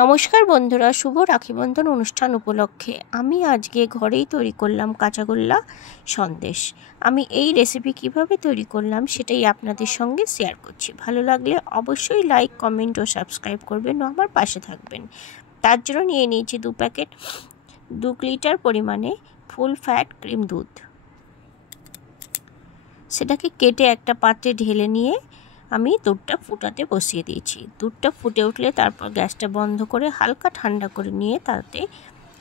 নমস্কার বন্ধুরা, শুভ রাখি বন্ধন অনুষ্ঠান উপলক্ষে আমি আজকে ঘরেই তৈরি করলাম কাঁচাগোল্লা সন্দেশ। আমি এই রেসিপি কিভাবে তৈরি করলাম সেটাই আপনাদের সঙ্গে শেয়ার করছি। ভালো লাগলে অবশ্যই লাইক, কমেন্ট ও সাবস্ক্রাইব করবেন ও আমার পাশে থাকবেন। তার জন্য নিয়ে নিয়েছি 2 প্যাকেট 2 লিটার পরিমাণে ফুল ফ্যাট ক্রিম দুধ। সেটাকে কেটে একটা পাত্রে ঢেলে নিয়ে আমি দুধটা ফুটাতে বসিয়ে দিয়েছি। দুধটা ফুটে উঠলে তারপর গ্যাসটা বন্ধ করে হালকা ঠান্ডা করে নিয়ে তাতে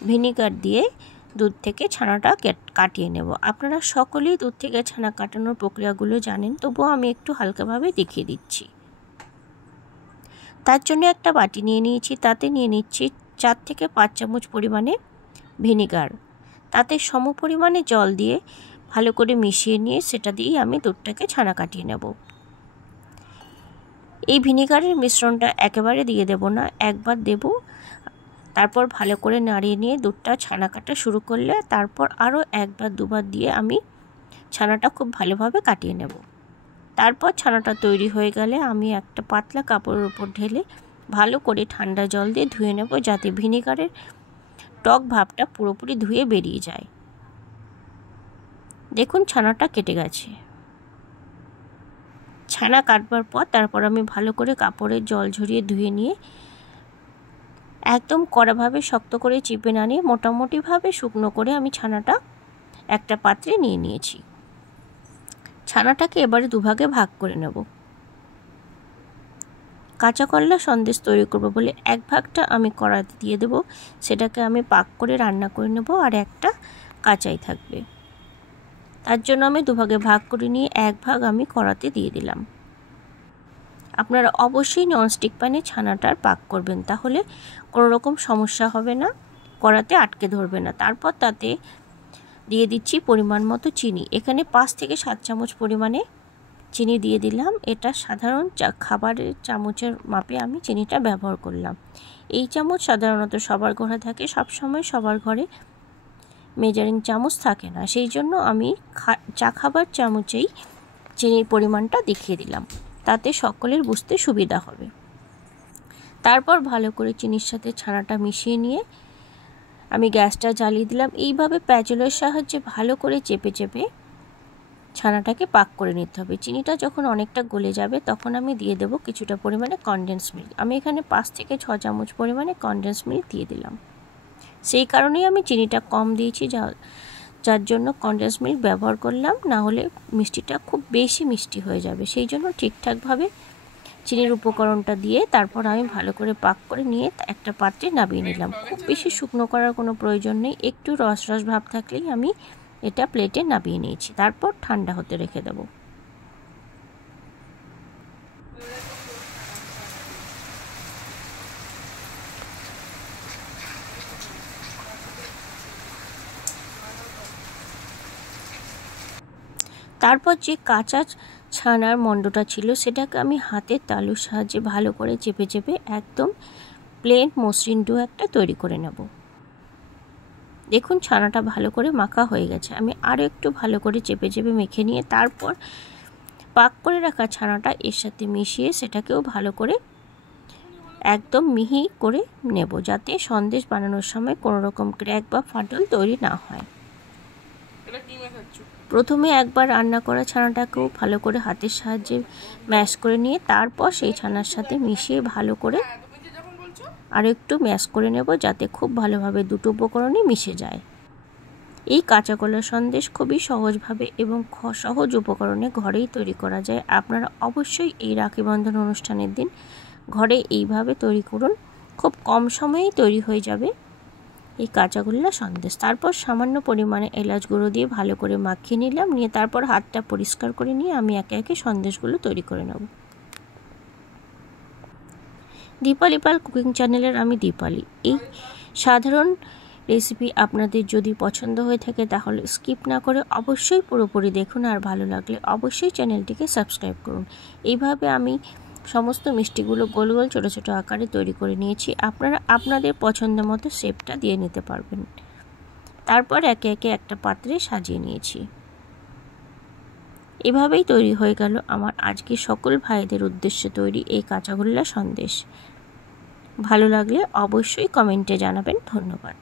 ভিনিগার দিয়ে দুধ থেকে ছানাটা কাটিয়ে নেব। আপনারা সকলেই দুধ থেকে ছানা কাটানোর প্রক্রিয়াগুলো জানেন, তবুও আমি একটু হালকাভাবে দেখিয়ে দিচ্ছি। তার জন্য একটা বাটি নিয়ে নিয়েছি, তাতে নিয়ে নিচ্ছি 4 থেকে 5 চামচ পরিমাণে ভিনিগার। তাতে সম পরিমাণে জল দিয়ে ভালো করে মিশিয়ে নিয়ে সেটা দিয়েই আমি দুধটাকে ছানা কাটিয়ে নেব। এই ভিনিগারের মিশ্রণটা একেবারে দিয়ে দেব না, একবার দেব, তারপর ভালো করে নাড়িয়ে নিয়ে দুধটা ছানা কাটা শুরু করলে তারপর আরও একবার দুবার দিয়ে আমি ছানাটা খুব ভালোভাবে কাটিয়ে নেব। তারপর ছানাটা তৈরি হয়ে গেলে আমি একটা পাতলা কাপড়ের উপর ঢেলে ভালো করে ঠান্ডা জল দিয়ে ধুয়ে নেব, যাতে ভিনিগারের টক ভাবটা পুরোপুরি ধুয়ে বেরিয়ে যায়। দেখুন ছানাটা কেটে গেছে। ছানা কাটবার পর তারপর আমি ভালো করে কাপড়ের জল ঝরিয়ে ধুয়ে নিয়ে একদম কড়াভাবে শক্ত করে চিপে না নিয়ে মোটামুটিভাবে শুকনো করে আমি ছানাটা একটা পাত্রে নিয়ে নিয়েছি। ছানাটাকে এবারে দুভাগে ভাগ করে নেব। কাঁচা কলা সন্দেশ তৈরি করব বলে এক ভাগটা আমি কড়াইতে দিয়ে দেব, সেটাকে আমি পাক করে রান্না করে নেব, আর একটা কাঁচাই থাকবে। তার জন্য আমি দুভাগে ভাগ করে নিয়ে এক ভাগ আমি কড়াতে দিয়ে দিলাম। আপনারা অবশ্যই ননস্টিক প্যানে ছানাটার পাক করবেন, তাহলে কোনো রকম সমস্যা হবে না, কড়াতে আটকে ধরবে না। তারপর তাতে দিয়ে দিচ্ছি পরিমাণ মতো চিনি। এখানে 5 থেকে 7 চামচ পরিমাণে চিনি দিয়ে দিলাম। এটা সাধারণ খাবারের চামচের মাপে আমি চিনিটা ব্যবহার করলাম। এই চামচ সাধারণত সবার ঘরে থাকে, সবসময় সবার ঘরে মেজারিং চামচ থাকে না, সেই জন্য আমি চা খাবার চামচেই চিনির পরিমাণটা দেখিয়ে দিলাম, তাতে সকলের বুঝতে সুবিধা হবে। তারপর ভালো করে চিনির সাথে ছানাটা মিশিয়ে নিয়ে আমি গ্যাসটা জ্বালিয়ে দিলাম। এইভাবে প্যাচুলার সাহায্যে ভালো করে চেপে চেপে ছানাটাকে পাক করে নিতে হবে। চিনিটা যখন অনেকটা গলে যাবে তখন আমি দিয়ে দেব কিছুটা পরিমাণে কনডেন্স মিল্ক। আমি এখানে 5 থেকে 6 চামচ পরিমাণে কনডেন্স মিল্ক দিয়ে দিলাম। সেই কারণেই আমি চিনিটা কম দিয়েছি, যার জন্য কনডেন্স মিল্ক ব্যবহার করলাম, না হলে মিষ্টিটা খুব বেশি মিষ্টি হয়ে যাবে। সেই জন্য ঠিকঠাকভাবে চিনির উপকরণটা দিয়ে তারপর আমি ভালো করে পাক করে নিয়ে একটা পাত্রে নামিয়ে নিলাম। খুব বেশি শুকনো করার কোনো প্রয়োজন নেই, একটু রস রস ভাব থাকলেই আমি এটা প্লেটে নামিয়ে নিয়েছি। তারপর ঠান্ডা হতে রেখে দেব। তারপর যে কাঁচা ছানার মণ্ডটা ছিল সেটাকে আমি হাতের তালুর সাহায্যে ভালো করে চেপে চেপে একদম প্লেন মসৃণ ডো একটা তৈরি করে নেব। দেখুন ছানাটা ভালো করে মাখা হয়ে গেছে। আমি আরও একটু ভালো করে চেপে চেপে মেখে নিয়ে তারপর পাক করে রাখা ছানাটা এর সাথে মিশিয়ে সেটাকেও ভালো করে একদম মিহি করে নেব, যাতে সন্দেশ বানানোর সময় কোনো রকম ক্র্যাক বা ফাটল তৈরি না হয়। প্রথমে একবার রান্না করা ছানাটাকেও ভালো করে হাতের সাহায্যে ম্যাশ করে নিয়ে তারপর সেই ছানার সাথে মিশিয়ে ভালো করে আর একটু ম্যাশ করে নেব, যাতে খুব ভালোভাবে দুটো উপকরণই মিশে যায়। এই কাঁচা কলার সন্দেশ খুবই সহজভাবে এবং সহজ উপকরণে ঘরেই তৈরি করা যায়। আপনারা অবশ্যই এই রাখি বন্ধন অনুষ্ঠানের দিন ঘরে এইভাবে তৈরি করুন, খুব কম সময়েই তৈরি হয়ে যাবে এই কাঁচাগোল্লা সন্দেশ। তারপর সামান্য পরিমাণে এলাচ গুঁড়ো দিয়ে ভালো করে মাখিয়ে নিলাম, নিয়ে তারপর হাতটা পরিষ্কার করে নিয়ে আমি একে একে সন্দেশগুলো তৈরি করে নেব। দীপালি পাল কুকিং চ্যানেলের আমি দীপালি। এই সাধারণ রেসিপি আপনাদের যদি পছন্দ হয়ে থাকে তাহলে স্কিপ না করে অবশ্যই পুরোপুরি দেখুন, আর ভালো লাগলে অবশ্যই চ্যানেলটিকে সাবস্ক্রাইব করুন। এইভাবে আমি সমস্ত মিষ্টিগুলো গোল গোল ছোটো ছোটো আকারে তৈরি করে নিয়েছি। আপনারা আপনাদের পছন্দ মতো শেপটা দিয়ে নিতে পারবেন। তারপর একে একে একটা পাত্রে সাজিয়ে নিয়েছি। এভাবেই তৈরি হয়ে গেল আমার আজকে সকল ভাইদের উদ্দেশ্যে তৈরি এই কাঁচাগোল্লা সন্দেশ। ভালো লাগলে অবশ্যই কমেন্টে জানাবেন। ধন্যবাদ।